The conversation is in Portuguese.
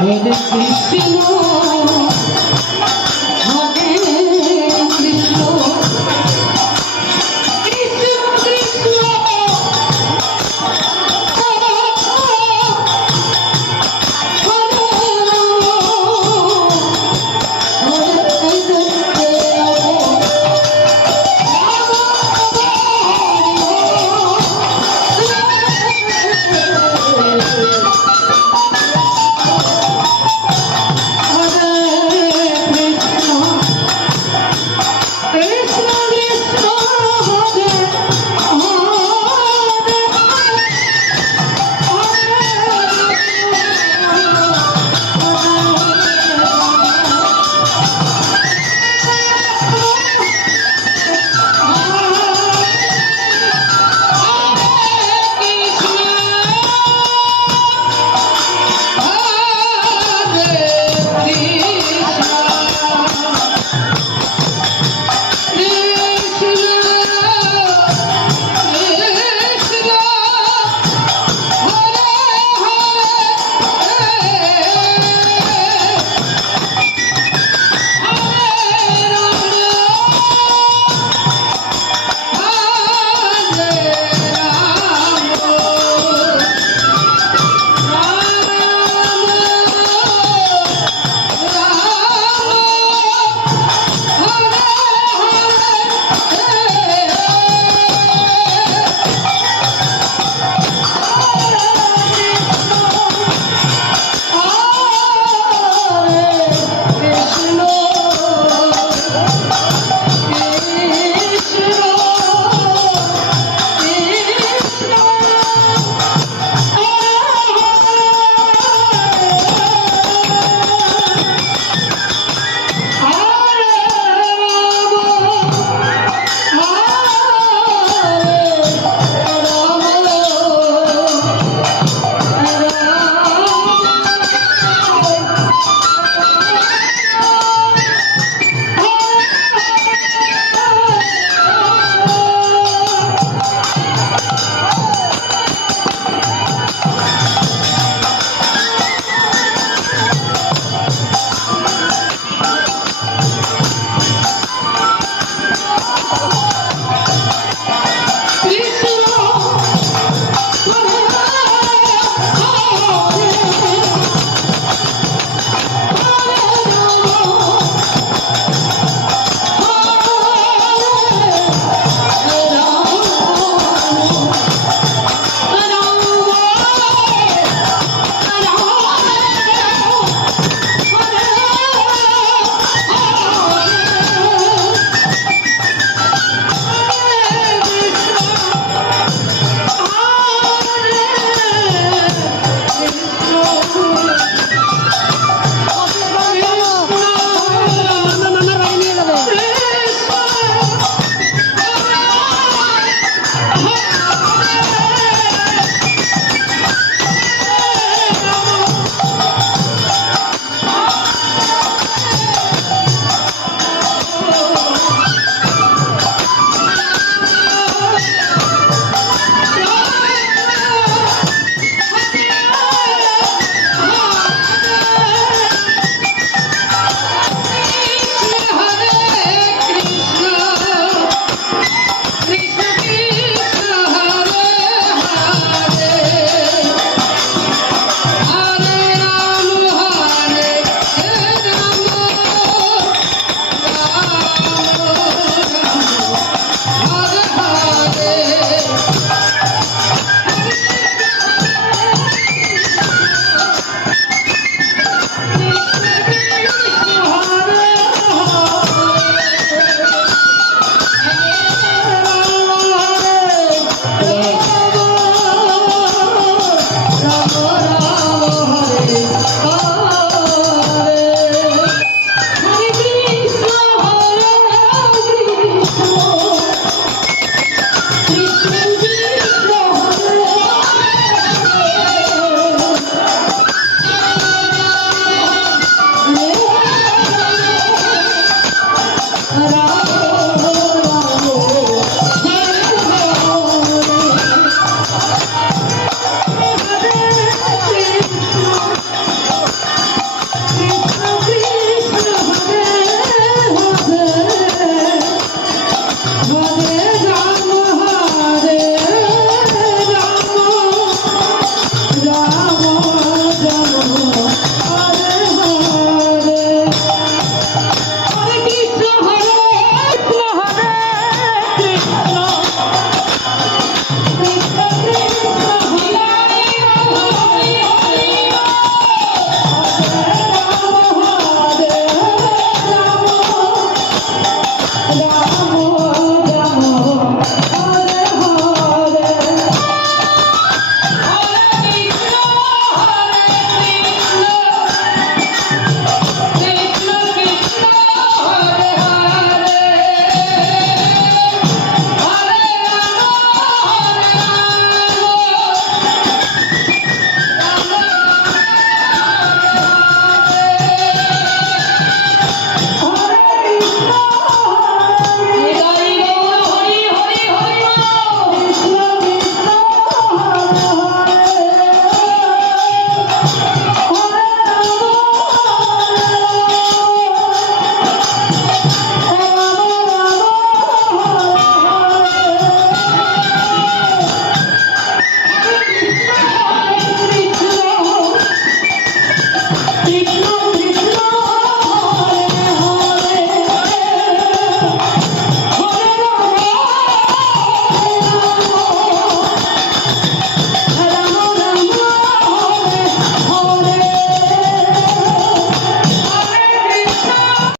Hare Krishna Oh!